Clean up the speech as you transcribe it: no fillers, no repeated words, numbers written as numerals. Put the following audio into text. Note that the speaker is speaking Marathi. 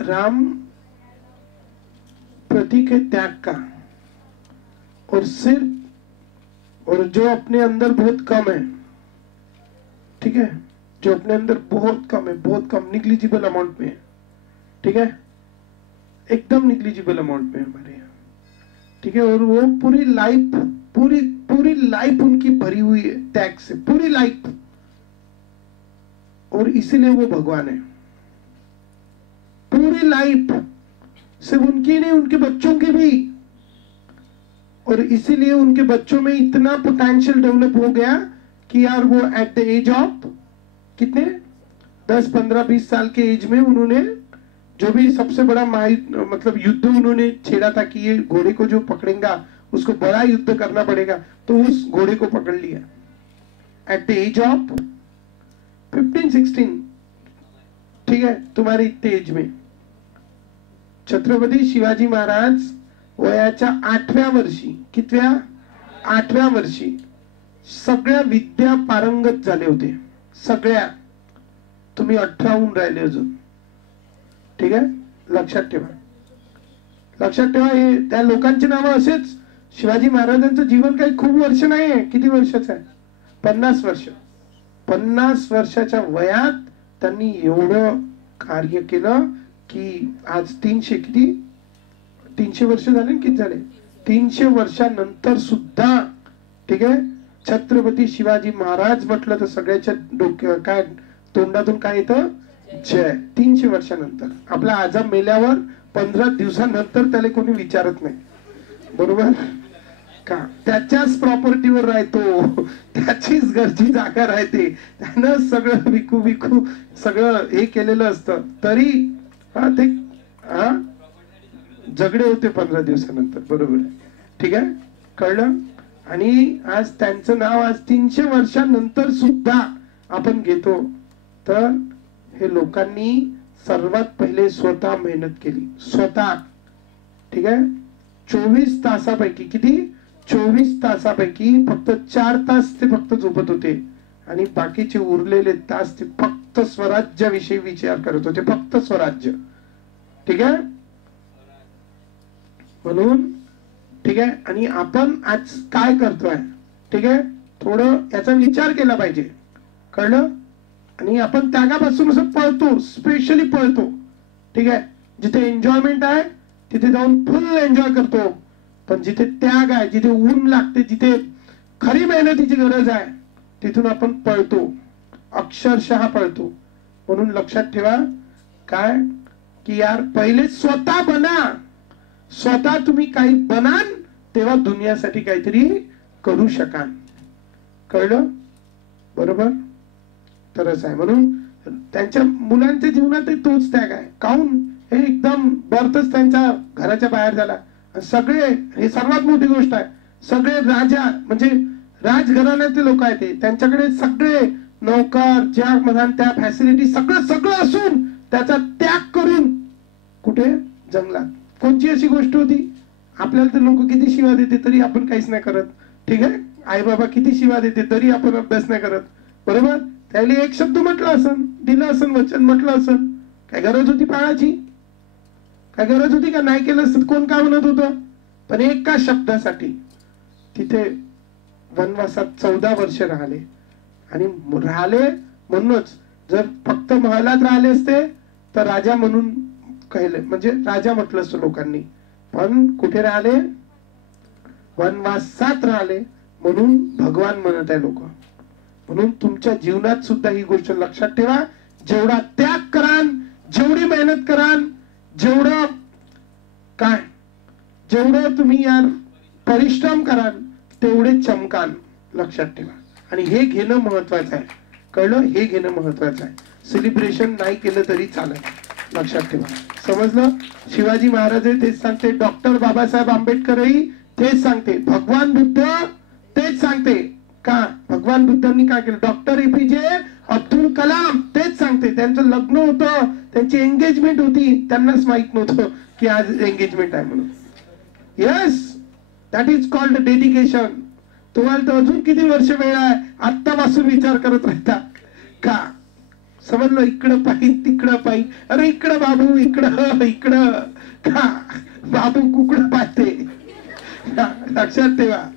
राम प्रतीक है त्याग का, और सिर्फ और जो अपने अंदर बहुत कम है, ठीक है, जो अपने अंदर बहुत कम है, बहुत कम निग्लिजिबल अमाउंट में है, ठीक है, एकदम निग्लिजिबल अमाउंट में हमारे यहाँ, ठीक है, और वो पूरी लाइफ पूरी लाइफ उनकी भरी हुई है त्याग से, पूरी लाइफ, और इसीलिए वो भगवान है। पूरी लाइफ सिर्फ उनकी नहीं, उनके बच्चों की भी, और इसीलिए उनके बच्चों में इतना पोटेंशियल डेवलप हो गया कि यार वो एट द एज ऑफ कितने 10, 15, 20 साल के एज में उन्होंने जो भी सबसे बड़ा मतलब युद्ध उन्होंने छेड़ा था कि ये घोड़े को जो पकड़ेगा उसको बड़ा युद्ध करना पड़ेगा, तो उस घोड़े को पकड़ लिया एट द एज ऑफ 15, 16, ठीक है, तुम्हारे इतने एज में। छत्रपती शिवाजी महाराज वयाच्या 8व्या वर्षी, कितव्या 8व्या वर्षी सगळ्या विद्या पारंगत झाले होते, सगळ्या। तुम्ही 18 होऊन राहिले अजून, ठीक आहे, लक्षात ठेवा, लक्षात ठेवा। हे त्या लोकांची नावं असेच। शिवाजी महाराजांचं जीवन काही खूप वर्ष नाही आहे, किती वर्षाचं आहे, 50 वर्ष। 50 वर्षाच्या वयात त्यांनी एवढं कार्य केलं की आज 300 किती 300 वर्ष झाले, किती झाले, 300 वर्षानंतर सुद्धा, ठीक आहे, छत्रपती शिवाजी महाराज म्हटलं तर सगळ्याच्या डोक्या काय तोंडातून काय येतं, जय। 300 वर्षानंतर आपला आजम मेल्यावर 15 दिवसानंतर त्याला कोणी विचारत नाही, बरोबर का, त्याच्याच प्रॉपर्टीवर राहतो, त्याचीच घरची जागा राहते, त्यानं सगळं विकू सगळं हे केलेलं असतं, तरी ते झगडे होते 15 दिवसानंतर, बरोबर, ठीक आहे, कळलं। आणि आज त्यांचं नाव आज 300 वर्षानंतर सुद्धा आपण घेतो, तर हे लोकांनी सर्वात पहिले स्वतः मेहनत केली, स्वतः, ठीक आहे। 24 तासापैकी किती 24 तासापैकी फक्त 4 तास ते फक्त झोपत होते आणि बाकीचे उरलेले तास ते फक्त स्वराज्याविषयी विचार करत होते, फक्त स्वराज्य, ठीक आहे। म्हणून ठीक आहे, आणि आपण आज काय करतोय, ठीक आहे, थोडं याचा विचार केला पाहिजे, कळलं। आणि आपण त्यागापासून असं पळतो, स्पेशली पळतो, ठीक आहे, जिथे एन्जॉयमेंट आहे तिथे जाऊन फुल एन्जॉय करतो, पण जिथे त्याग आहे, जिथे ऊन लागते, जिथे खरी मेहनतीची गरज आहे, तिथून आपण पळतो, अक्षरशः पळतो। म्हणून लक्षात ठेवा काय की यार पहिले स्वतः बना, स्वतः तुम्ही काही बनान तेव्हा दुनियासाठी काहीतरी करू शकाल, कळलं, बरोबर, तरच आहे। म्हणून त्यांच्या मुलांच्या जीवनात तोच त्याग आहे, काऊन हे एकदम बर्थच त्यांच्या घराच्या बाहेर झाला, सगळे, हे सर्वात मोठी गोष्ट आहे, सगळे राजा म्हणजे राजघराण्याचे लोक आहेत, त्यांच्याकडे सगळे नौकर ज्या म्हणाल त्या फॅसिलिटी सगळं असून त्याचा त्याग करून कुठे जंगलात। कोणची अशी गोष्ट होती, आपल्याला तर लोक किती शिवा देते तरी आपण काहीच नाही करत, ठीक आहे, आई बाबा किती शिवा देते तरी आपण अभ्यास नाही करत, बरोबर। त्याला एक शब्द म्हटलं असन, दिलं असन वचन म्हटलं असन, काय गरज होती पाळाची, काय गरज होती का, नाही केलं असत कोण काय म्हणत होतं, पण एका शब्दासाठी तिथे वनवासात 14 वर्ष राहिले, आणि राहिले म्हणूनच जर फक्त महलात राहिले असते तर राजा म्हणून कहले, म्हणजे राजा म्हटलं असतं लोकांनी, पण कुठे राहिले, वनवासात राहिले, म्हणून भगवान म्हणत आहे लोक। म्हणून तुमच्या जीवनात सुद्धा ही गोष्ट लक्षात ठेवा, जेवढा त्याग कराल, जेवढी मेहनत कराल, जेवढं काय जेवढं तुम्ही यार परिश्रम कराल तेवढे चमकाल, लक्षात ठेवा। आणि हे घेणं महत्वाचं आहे, कळलं, हे घेणं महत्वाचं आहे। सेलिब्रेशन नाही केलं तरी चालेल, लक्षात ठेवा, समजलं। शिवाजी महाराज तेच सांगते, डॉक्टर बाबासाहेब आंबेडकरही तेच सांगते, भगवान बुद्ध तेच सांगते का, भगवान बुद्धांनी काय केलं, डॉक्टर एपीजे अब्दुल कलाम तेच सांगते, त्यांचं लग्न होतं, त्यांची एंगेजमेंट होती, त्यांनाच माहित नव्हतं की आज एंगेजमेंट आहे म्हणून। Yes, that is called dedication. तुम्हाला तर अजून किती वर्ष वेळ आहे, आत्तापासून विचार करत राहता का, समजलं, इकडं पाहिजे तिकडं पाहिजे, अरे इकडं बाबू, इकडं इकडं. बाबू कुकडं पाहते, लक्षात ठेवा.